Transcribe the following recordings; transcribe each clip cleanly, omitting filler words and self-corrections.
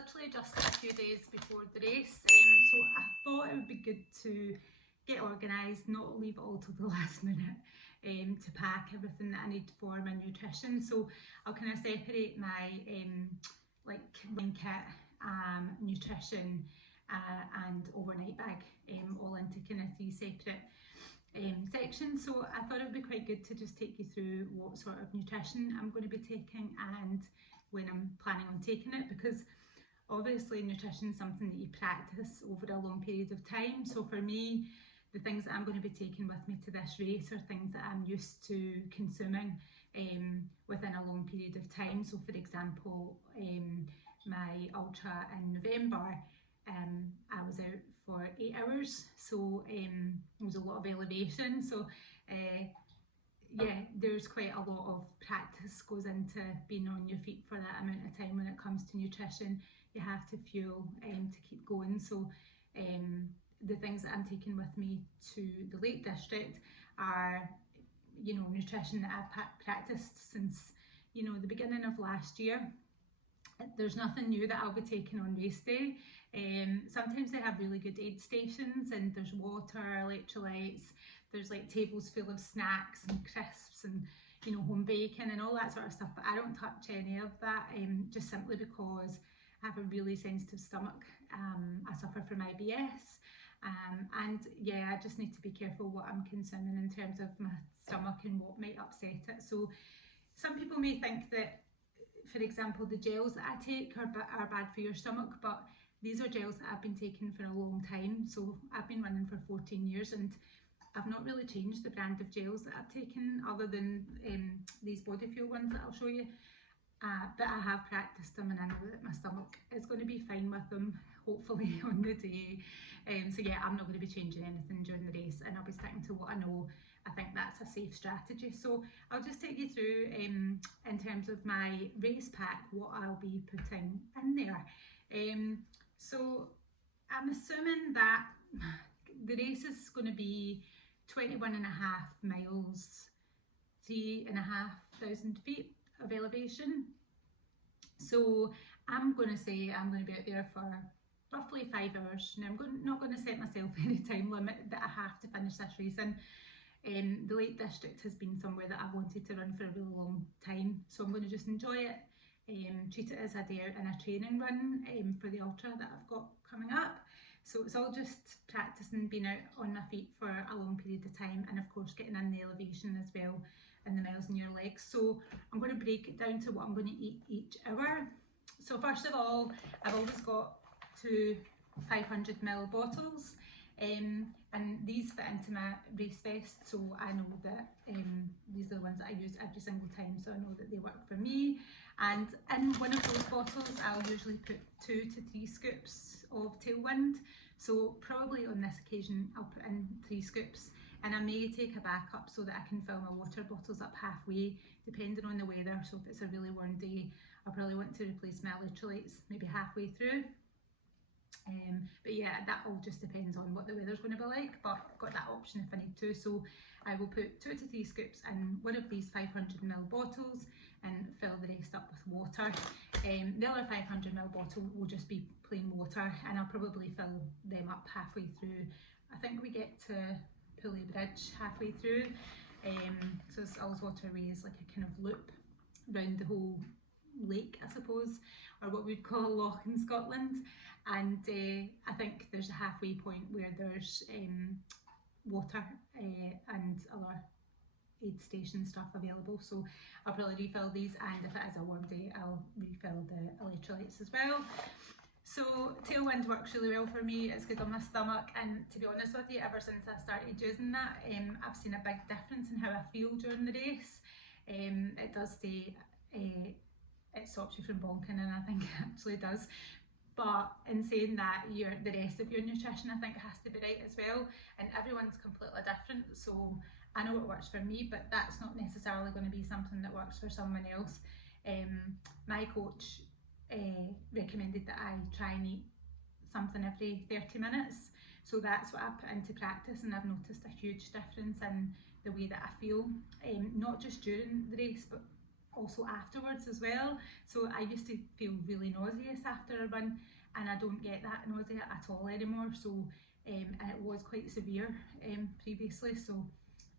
literally just a few days before the race, so I thought it would be good to get organised, not leave it all till the last minute to pack everything that I need for my nutrition. So I'll kind of separate my like running kit, nutrition and overnight bag all into kind of 3 separate sections. So I thought it would be quite good to just take you through what sort of nutrition I'm going to be taking and when I'm planning on taking it, because obviously nutrition is something that you practice over a long period of time. So for me, the things that I'm going to be taking with me to this race are things that I'm used to consuming within a long period of time. So for example, my ultra in November, I was out for 8 hours, so there was a lot of elevation. So yeah, there's quite a lot of practice goes into being on your feet for that amount of time when it comes to nutrition. You have to fuel to keep going. So the things that I'm taking with me to the Lake District are, you know, nutrition that I've practiced since, you know, the beginning of last year. There's nothing new that I'll be taking on race day. Sometimes they have really good aid stations and there's water, electrolytes, there's like tables full of snacks and crisps and, you know, home bacon and all that sort of stuff, but I don't touch any of that just simply because I have a really sensitive stomach. I suffer from IBS, and yeah, I just need to be careful what I'm consuming in terms of my stomach and what might upset it. So some people may think that, for example, the gels that I take are bad for your stomach, but these are gels that I've been taking for a long time. So I've been running for 14 years and I've not really changed the brand of gels that I've taken other than these body fuel ones that I'll show you. But I have practiced them and I know that my stomach is going to be fine with them, hopefully, on the day. So yeah, I'm not going to be changing anything during the race and I'll be sticking to what I know. I think that's a safe strategy. So I'll just take you through, in terms of my race pack, what I'll be putting in there. So I'm assuming that the race is going to be 21.5 miles, 3,500 feet of elevation. So I'm going to say I'm going to be out there for roughly 5 hours. Now I'm not going to set myself any time limit that I have to finish this race in. The Lake District has been somewhere that I've wanted to run for a really long time, so I'm going to just enjoy it, treat it as a day out and a training run for the ultra that I've got coming up. So it's all just practicing being out on my feet for a long period of time, and of course getting in the elevation as well and the miles in your legs. So I'm going to break it down to what I'm going to eat each hour. So first of all, I've always got 2 500ml bottles, and these fit into my race vest, so I know that these are the ones that I use every single time, so I know that they work for me. And in one of those bottles I'll usually put 2 to 3 scoops of tailwind, so probably on this occasion I'll put in 3 scoops, and I may take a backup so that I can fill my water bottles up halfway depending on the weather. So if it's a really warm day, I'll probably want to replace my electrolytes maybe halfway through. But yeah, that all just depends on what the weather's going to be like, but I've got that option if I need to. So I will put 2 to 3 scoops in one of these 500ml bottles and fill the rest up with water. The other 500ml bottle will just be plain water, and I'll probably fill them up halfway through. I think we get to Pulley Bridge halfway through, so Ullswater Way is like a kind of loop around the whole lake, I suppose, or what we'd call a loch in Scotland, and I think there's a halfway point where there's water and other aid station stuff available, so I'll probably refill these, and if it is a warm day I'll refill the electrolytes as well. So tailwind works really well for me, it's good on my stomach, and to be honest with you, ever since I started using that, I've seen a big difference in how I feel during the race. It does say it stops you from bonking, and I think it actually does. But in saying that, the rest of your nutrition I think has to be right as well, and everyone's completely different. So I know it works for me, but that's not necessarily going to be something that works for someone else. My coach recommended that I try and eat something every 30 minutes. So that's what I put into practice, and I've noticed a huge difference in the way that I feel, not just during the race, but also afterwards as well. So I used to feel really nauseous after a run, and I don't get that nausea at all anymore. So and it was quite severe previously, so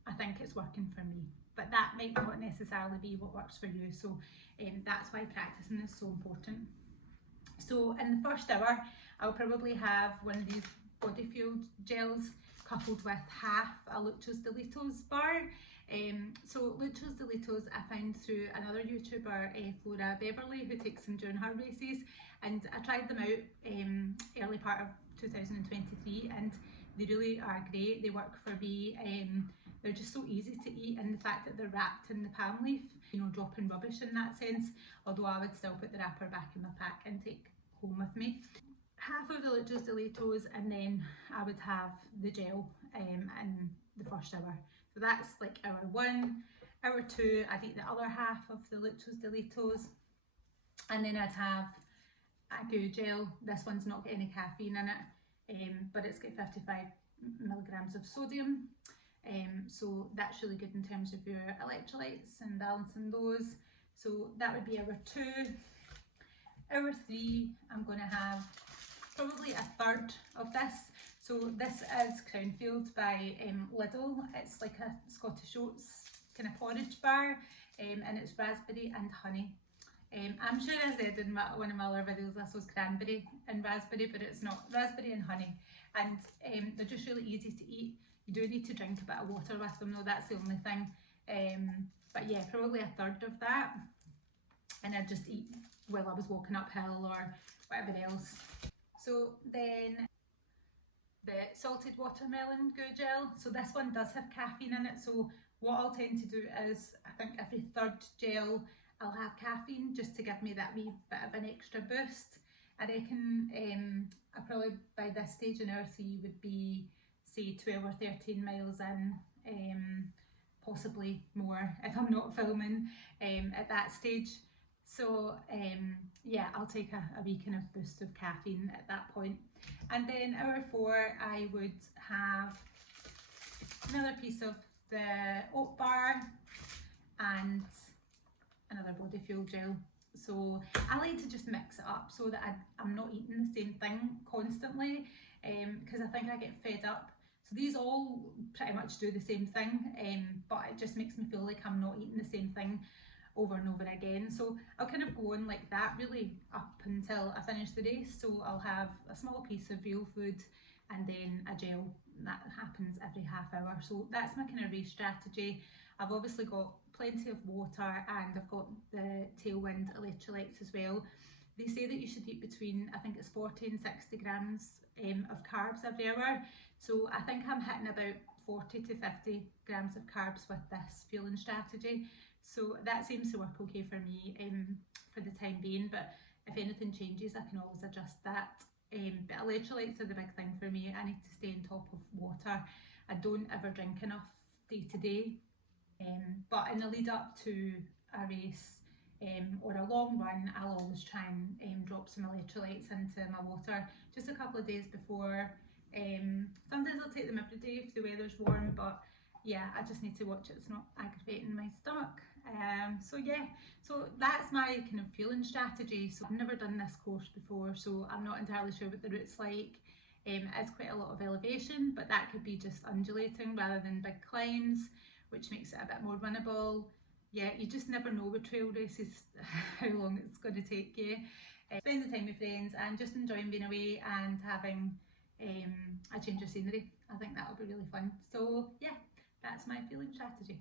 I think it's working for me. But that might not necessarily be what works for you, so that's why practicing is so important. So in the first hour, I'll probably have one of these body fuel gels coupled with half a Luchos Delitos bar. So Luchos Delitos I found through another YouTuber, Flora Beverly, who takes them during her races, and I tried them out early part of 2023, and they really are great. They work for me. They're just so easy to eat, and the fact that they're wrapped in the palm leaf, you know, dropping rubbish in that sense, although I would still put the wrapper back in my pack and take home with me. Half of the Luchos Delitos, and then I would have the gel in the first hour. So that's like hour 1. Hour 2, I'd eat the other half of the Luchos Delitos, and then I'd have a goo gel. This one's not got any caffeine in it, but it's got 55 milligrams of sodium. So that's really good in terms of your electrolytes and balancing those. So that would be hour 2. Hour 3, I'm going to have probably a third of this. So this is Crownfield by Lidl. It's like a Scottish Oats kind of porridge bar, and it's raspberry and honey. I'm sure I said in one of my other videos this was cranberry and raspberry, but it's not. Raspberry and honey, and they're just really easy to eat. You do need to drink a bit of water with them though, that's the only thing. But yeah, probably a third of that, and I'd just eat while I was walking uphill or whatever else. So then the salted watermelon goo gel. So this one does have caffeine in it, so what I'll tend to do is, I think every third gel I'll have caffeine just to give me that wee bit of an extra boost. I reckon I probably by this stage in hour 3 would be say 12 or 13 miles in, possibly more if I'm not filming at that stage. So yeah, I'll take a wee kind of boost of caffeine at that point. And then hour 4, I would have another piece of the oat bar and another body fuel gel. So I like to just mix it up so that I'm not eating the same thing constantly, because I think I get fed up. So these all pretty much do the same thing, but it just makes me feel like I'm not eating the same thing over and over again. So I'll kind of go on like that really up until I finish the race. So I'll have a small piece of real food and then a gel. That happens every half hour. So that's my kind of race strategy. I've obviously got plenty of water, and I've got the Tailwind electrolytes as well. They say that you should eat between, I think it's 40 and 60 grams of carbs every hour. So I think I'm hitting about 40 to 50 grams of carbs with this fueling strategy. So that seems to work okay for me for the time being, but if anything changes I can always adjust that. But electrolytes are the big thing for me. I need to stay on top of water. I don't ever drink enough day to day, but in the lead up to a race or a long run, I'll always try and drop some electrolytes into my water just a couple of days before. Sometimes I'll take them every day if the weather's warm, but yeah, I just need to watch it's not aggravating my stomach. So yeah, so that's my kind of fueling strategy. So I've never done this course before, so I'm not entirely sure what the route's like. It's quite a lot of elevation, but that could be just undulating rather than big climbs, which makes it a bit more runnable. Yeah, you just never know with trail races how long it's going to take you. Spend the time with friends and just enjoying being away and having a change of scenery. I think that'll be really fun. So yeah, that's my fueling strategy.